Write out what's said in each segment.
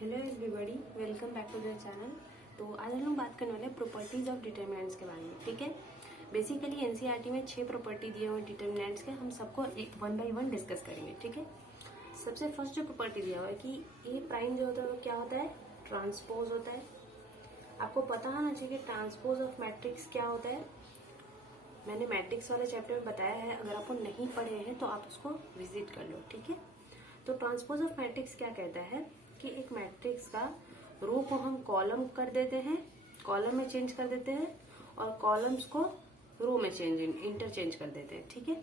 Hello everybody, welcome back to the channel. तो आज हम लोग बात करने वाले हैं प्रॉपर्टीज ऑफ डिटर्मिनेंट्स के बारे में। ठीक है, बेसिकली एनसीईआरटी में 6 प्रॉपर्टी दिए हुए डिटर्मिनेंट्स के, हम सबको एक वन बाय वन डिस्कस करेंगे। ठीक है, सबसे फर्स्ट जो प्रॉपर्टी दिया हुआ है कि ए प्राइम जो होता है वो क्या होता है, ट्रांसपोज होता है। आपको पता होना चाहिए कि ट्रांसपोज ऑफ मैट्रिक्स क्या होता है। मैंने मैट्रिक्स वाले चैप्टर में बताया है, अगर आपको नहीं पढ़े हैं तो आप उसको विजिट कर लो। ठीक है, तो ट्रांसपोज ऑफ मैट्रिक्स क्या कहता है कि एक मैट्रिक्स का रो को हम कॉलम कर देते हैं, कॉलम में चेंज कर देते हैं, और कॉलम्स को रो में इंटरचेंज कर देते हैं। ठीक है,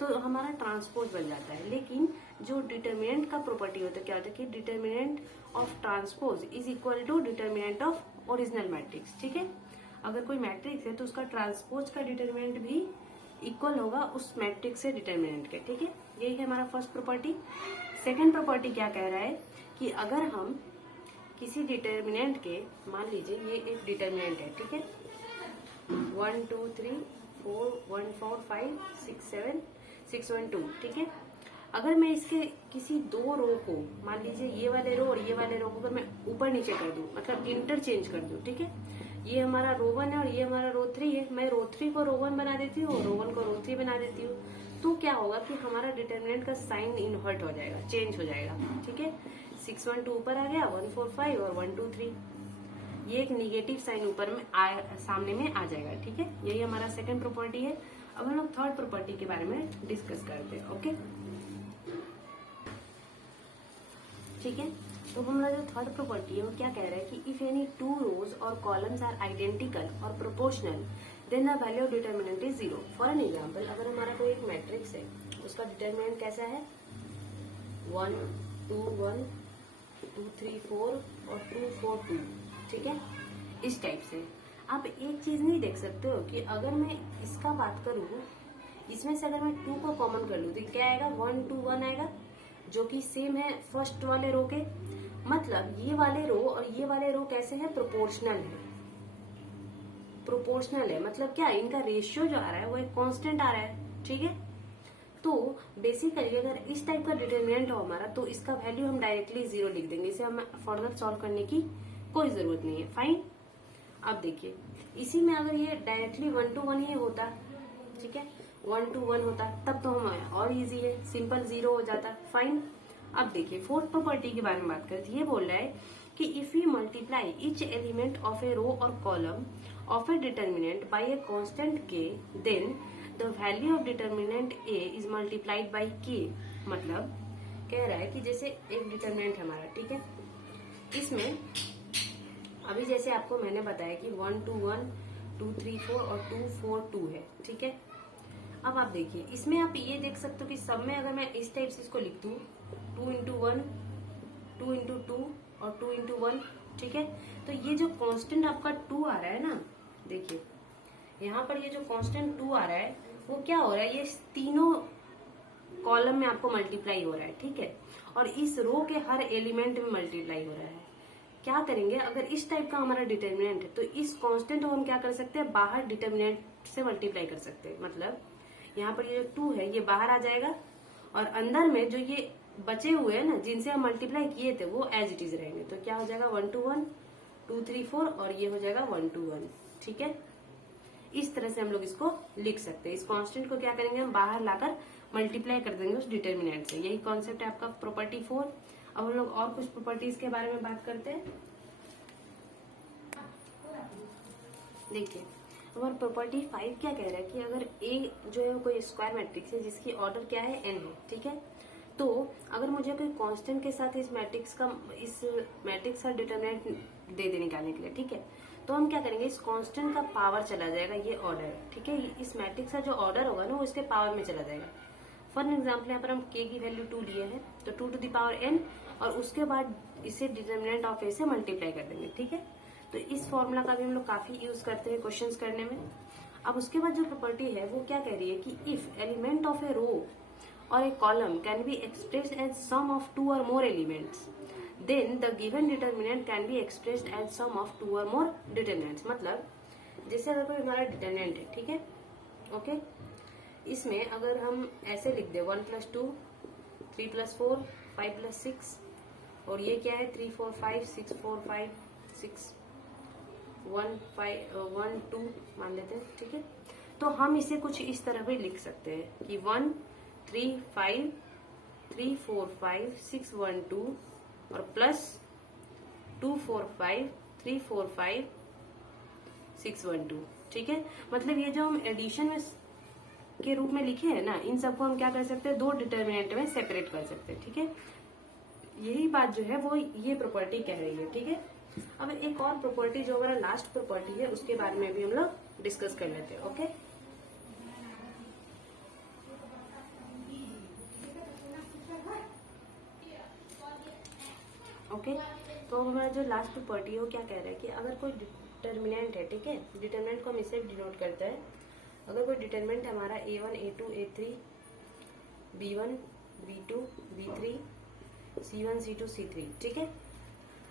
तो हमारा ट्रांसपोज बन जाता है। लेकिन जो डिटर्मिनेंट का प्रॉपर्टी होता है, क्या होता है कि determinant of transpose is equal to determinant of original matrix. ठीक है, अगर कोई मैट्रिक्स है तो उसका ट्रांसपोज का डिटर्मिनेंट भी इक्वल होगा उस मैट्रिक्स से डिटर्मिनेंट के। ठीक है, यही है हमारा फर्स्ट प्रॉपर्टी। सेकेंड प्रॉपर्टी क्या कह रहा है कि अगर हम किसी डिटर्मिनेंट के, मान लीजिए ये एक डिटर्मिनेंट है, ठीक है, 1 2 3 4 1 4 5 6 7 6 1 2। ठीक है, अगर मैं इसके किसी दो रो को, मान लीजिए ये वाले रो और ये वाले रो को अगर मैं ऊपर नीचे कर दूं, मतलब इंटरचेंज कर दूं, ठीक है, ये हमारा रो 1 है और ये हमारा रो 3 है, मैं रो 3 को रो 1 बना देती हूँ और रो 1 को रो 3 बना देती हूँ, तो क्या होगा कि हमारा डिटर्मिनेंट का साइन इन्वर्ट हो जाएगा, चेंज हो जाएगा। ठीक है, 6 1 2 ऊपर आ गया, 1 4 5 और 1 2 3, ये एक निगेटिव साइन ऊपर में सामने में आ जाएगा। ठीक है, यही हमारा सेकंड प्रॉपर्टी है। अब हम लोग थर्ड प्रॉपर्टी के बारे में डिस्कस करते हैं। ओके, ठीक है, तो हमारा जो थर्ड प्रॉपर्टी है वो क्या कह रहा है कि इफ एनी टू रोज और कॉलम्स आर आइडेंटिकल और proportional then the value of determinant is 0। For an example, अगर हमारा कोई एक मैट्रिक्स है, उसका डिटर्मिनेंट कैसा है, 1 2 1 2 3 4 और 2 4 2। ठीक है, इस टाइप से आप एक चीज नहीं देख सकते हो कि अगर मैं इसका बात करूं, इसमें से अगर मैं 2 को कॉमन कर लूं तो क्या आएगा, 1 2 1 आएगा, जो कि सेम है फर्स्ट वाले रो के। मतलब ये वाले रो और ये वाले रो कैसे है, प्रोपोर्शनल है। प्रोपोर्शनल है मतलब क्या, इनका रेशियो जो आ रहा है वो एक कांस्टेंट आ रहा है। ठीक है, तो बेसिकली अगर इस टाइप का डिटर्मिनेंट हो हमारा, तो इसका वैल्यू हम डायरेक्टली 0 लिख देंगे, इसे हम फर्दर सॉल्व करने की कोई जरूरत नहीं है। फाइन, अब देखिए इसी में अगर ये डायरेक्टली 1 to 1 ही होता, ठीक है, 1 to 1 होता, तब तो हम और इजी है, सिंपल 0 हो जाता। फाइन, अब देखिए फोर्थ प्रॉपर्टी के बारे में बात करते हैं। ये बोल रहा है कि if we multiply each element of a row और column of a determinant by a constant K, then the value of determinant A is multiplied by K. मतलब कह रहा है कि जैसे एक डिटर्मिनेंट है हमारा, ठीक है, इसमें अभी जैसे आपको मैंने बताया कि 1 2 1 2 3 4 और 2 4 2 है। ठीक है, अब आप देखिए इसमें आप ये देख सकते हो कि सब में अगर मैं इस टाइप से इसको लिख दूं, 2 into 1 2 into 2 और 2 into 1। ठीक है, तो ये जो कांस्टेंट आपका 2 आ रहा है ना, देखिए यहाँ पर ये जो कांस्टेंट 2 आ रहा है वो क्या हो रहा है, ये तीनों कॉलम में आपको मल्टीप्लाई हो रहा है। ठीक है, और इस रो के हर एलिमेंट में मल्टीप्लाई हो रहा है। क्या करेंगे, अगर इस टाइप का हमारा डिटर्मिनेंट है तो इस कांस्टेंट को हम क्या कर सकते हैं, बाहर डिटर्मिनेंट से मल्टीप्लाई कर सकते हैं। मतलब यहाँ पर ये जो 2 है ये बाहर आ जाएगा, और अंदर में जो ये बचे हुए हैं ना, जिनसे हम मल्टीप्लाई किए थे, वो एज इट इज रहेंगे। तो क्या हो जाएगा, 1 to 1 2 3 4 और ये हो जाएगा 1 to 1। ठीक है, इस तरह से हम लोग इसको लिख सकते हैं। इस कांस्टेंट को क्या करेंगे, हम बाहर लाकर मल्टीप्लाई कर देंगे उस डिटर्मिनेंट से। यही कॉन्सेप्ट है आपका प्रॉपर्टी 4। अब हम लोग और कुछ प्रॉपर्टीज के बारे में बात करते हैं। देखिए हमारा प्रॉपर्टी 5 क्या कह रहा है कि अगर ए जो है कोई स्क्वायर मैट्रिक्स है जिसकी ऑर्डर क्या है, n है। ठीक है, तो अगर मुझे कोई कांस्टेंट के साथ इस मैट्रिक्स का डिटर्मिनेंट दे दे निकालने के लिए, ठीक है, तो हम क्या करेंगे, इस कांस्टेंट का पावर चला जाएगा, ये ऑर्डर। ठीक है, इस मैट्रिक्स का जो ऑर्डर होगा ना वो इसके पावर में चला जाएगा। फॉर एग्जाम्पल यहाँ पर हम k की वैल्यू 2 लिए हैं, तो 2 to the power n, और उसके बाद इसे डिटर्मिनेंट ऑफ a से मल्टीप्लाई कर देंगे। ठीक है, तो इस फॉर्मूला का भी हम लोग काफी यूज करते हैं क्वेश्चंस करने में। अब उसके बाद जो प्रॉपर्टी है वो क्या कह रही है कि if element of a row और a column can be expressed as sum of 2 or more elements, then the given determinant can be expressed as sum of 2 or more determinants. मतलब जैसे अगर कोई हमारा डिटर्मिनेंट है, ठीक है, ओके, इसमें अगर हम ऐसे लिख दे 1 + 2 3 + 4 5 + 6 और ये क्या है 3 4 5 6 4 5 6 1 5 1 2 मान लेते हैं, ठीक है। तो हम इसे कुछ इस तरह भी लिख सकते हैं कि 1 3 5 3 4 5 6 1 2 और प्लस 2 4 5 3 4 5 6 1 2, ठीक है। मतलब ये जो हम एडिशन में के रूप में लिखे हैं ना, इन सबको हम क्या कर सकते हैं, दो डिटर्मिनेंट में सेपरेट कर सकते हैं, ठीक है। यही बात जो है वो ये प्रॉपर्टी कह रही है, ठीक है। अब एक और प्रॉपर्टी जो हमारा लास्ट प्रॉपर्टी है उसके बारे में भी हम लोग डिस्कस कर लेते हैं, ओके। ओके, तो हमारा जो लास्ट प्रॉपर्टी है वो क्या कह रहा है कि अगर कोई डिटर्मिनेंट है, ठीक है, डिटर्मिनेंट को हम इससे डिनोट करते हैं। अगर कोई डिटर्मिनेंट हमारा A1 A2 A3 B1 B2 B3 C1 C2 C3, ठीक है।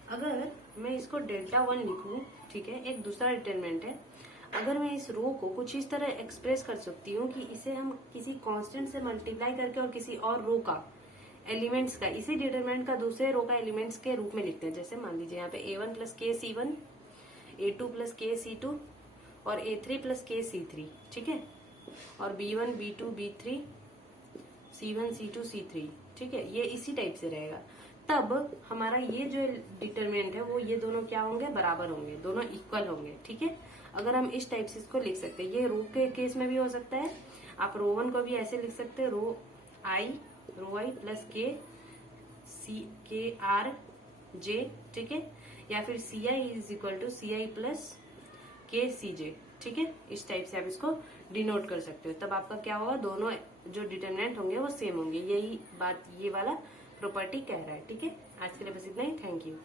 अगर मैं इसको डेल्टा 1 लिखूं, ठीक है, एक दूसरा डिटर्मिनेंट है। अगर मैं इस रो को कुछ इस तरह एक्सप्रेस कर सकती हूँ कि इसे हम किसी कांस्टेंट से मल्टीप्लाई करके और किसी और रो का एलिमेंट्स का, इसी डिटरमिनेंट का दूसरे रो का एलिमेंट्स के रूप में लिखते हैं। जैसे मान लीजिए यहाँ पे A1 प्लस के C1, A2 प्लस के C2 और A3 प्लस के C3, ठीक है, और B1 B2 B3 C1 C2 C3, ठीक है। ये इसी टाइप से रहेगा। तब हमारा ये जो डिटरमिनेंट है वो ये दोनों क्या होंगे, बराबर होंगे, दोनों इक्वल होंगे, ठीक है। अगर हम इस टाइप से इसको लिख सकते हैं, ये रो के केस में भी हो सकता है। आप रो 1 को भी ऐसे लिख सकते हैं, रो आई प्लस के आर जे, ठीक है, या फिर C I is equal to C I plus K C जे, ठीक है। इस टाइप से आप इसको डिनोट कर सकते हो। तब आपका क्या होगा, दोनों जो डिटरमिनेंट होंगे वो सेम होंगे। यही बात ये वाला प्रॉपर्टी कह रहा है, ठीक है। आज के लिए बस इतना ही, थैंक यू।